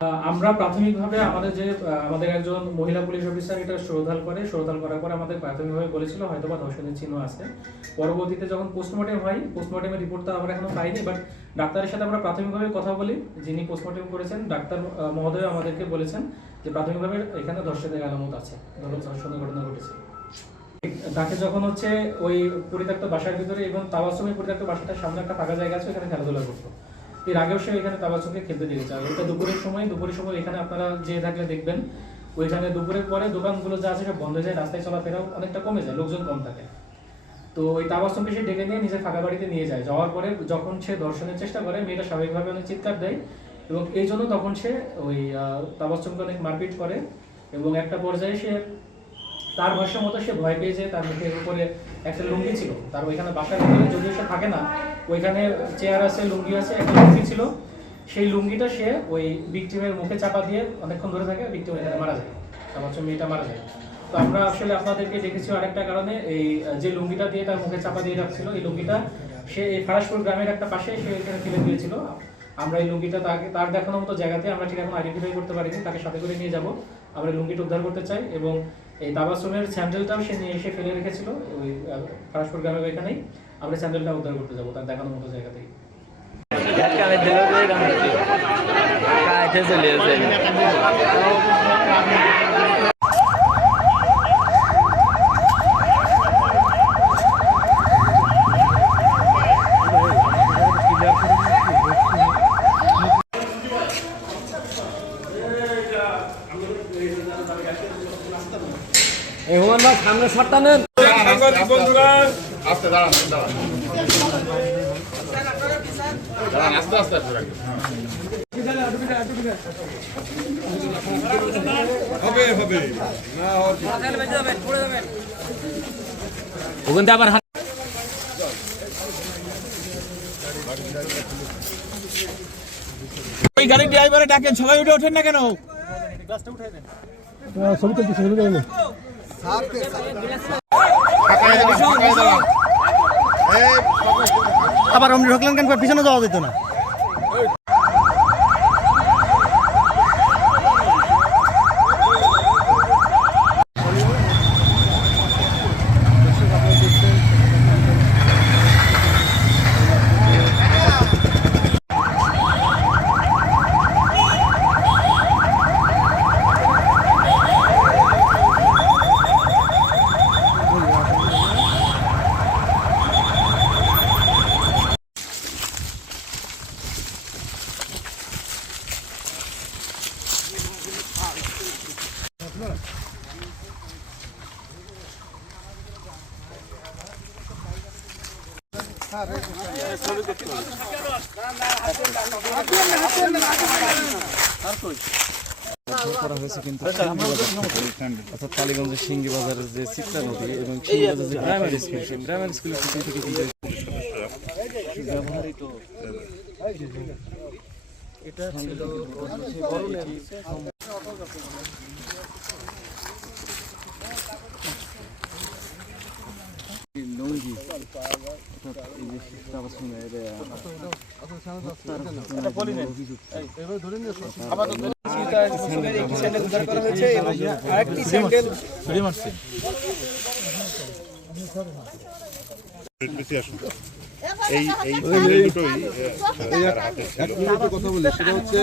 আমরা প্রাথমিকভাবে আমাদের একজন মহিলা পুলিশ অফিসার এটা শ্রদ্ধাল করার পরে আমাদের প্রাথমিকভাবে বলেছিল হয়তোবা ধর্ষণের চিহ্ন আছে। পরবর্তীতে যখন পোস্টমর্টেম হয়, পোস্টমর্টেমের রিপোর্টটা আমরা এখনো পাইনি, বাট ডাক্তারের সাথে আমরা প্রাথমিকভাবে কথা বলি। যিনি পোস্টমর্টেম করেছেন ডাক্তার মহোদয় আমাদেরকে বলেছেন যে প্রাথমিকভাবে এখানে ধর্ষণের আলামত আছে, ধর্ষণের ঘটনা ঘটেছে। তাকে যখন ওই পরিত্যক্ত বাসার ভিতরে এবং তাবাসসুমের পরিত্যক্ত বাসাটার সামনে একটা ফাঁকা জায়গা আছে, ওখানে খেলাধুলা করতো। এর আগেও সে এখানে তাবাসসুমকে খেলতে দিয়েছে। আর এটা দুপুরের সময় এখানে আপনারা যেয়ে থাকলে দেখবেন ওইখানে দুপুরের পরে দোকানগুলো যা আছে সব বন্ধ হয়ে যায়, রাস্তায় চলাফেরাও অনেকটা কমে যায়, লোকজন কম থাকে। তো ওই তাবাসসুমকে সে ডেকে নিয়ে নিজের ফাঁকা বাড়িতে নিয়ে যায়। যাওয়ার পরে যখন সে ধর্ষণের চেষ্টা করে, মেয়েটা স্বাভাবিকভাবে অনেক চিৎকার দেয় এবং এই জন্য তখন সে ওই তাবাসসুমকে অনেক মারপিট করে এবং একটা পর্যায়ে সে তার ভাষ্য মতো সে ভয় পেয়েছে, তার মুখের উপরে একটা লুঙ্গি ছিল, তার ওইখানে বাসার ভিতরে যদিও সে থাকে না, ওইখানে চেয়ার আছে, লুঙ্গি আছে, একটা লুঙ্গি ছিল, সেই লুঙ্গিটা সে ওই ভিকটিমের মুখে চাপা দিয়ে অনেকক্ষণ ধরে থাকে, ভিকটিম এখানে মারা যায়, তারপর মেয়েটা মারা যায়। তো আমরা আসলে আপনাদেরকে দেখেছি আরেকটা কারণে, এই যে লুঙ্গিটা দিয়ে তার মুখে চাপা দিয়ে রাখছিল, এই লুঙ্গিটা সে এই ফারাসপুর গ্রামের একটা পাশে সে এখানে ফেলে দিয়েছিল। আমরা এই লুঙ্গিটা তার দেখানোর মতো জায়গাতে আমরা ঠিক এখন আইডেন্টিফাই করতে পারিনি, তাকে সাথে করে নিয়ে যাব। আমরা লুঙ্গিটা উদ্ধার করতে চাই এবং এই তাবাসসুমের স্যান্ডেলটাও সে নিয়ে এসে ফেলে রেখেছিল ওই ফারাসপুর গ্রামের ওইখানেই। আমরা স্যান্ডেলটা উদ্ধার করতে যাবো তার দেখানোর মতো জায়গাতেই। হুমান ভাই সামনে শটটা নেন। সাংবাদিক বন্ধুরা আস্তে দাঁড়ান আস্তে আস্তে হবে না ওখান থেকে আবার ওই গাড়ির ড্রাইভারে ডাকেন, সবাই উঠে ওঠেন না কেন? আবার আমরা ঢুকলেন কেন? পিছনে যাওয়া যেত না। করা হয়েছে কিন্তু অর্থাৎ টালিগঞ্জের সিঙ্গি বাজারের যে চিত্রা নদী এবং সিঙ্গি বাজারের যে প্রাইমারি স্কুল, সেই প্রাইমারি স্কুলের পিছন থেকে কিন্তু ব্যবহারিত এটা ছিল লুঙ্গি এই দুটোই কথা বলি, সেটা হচ্ছে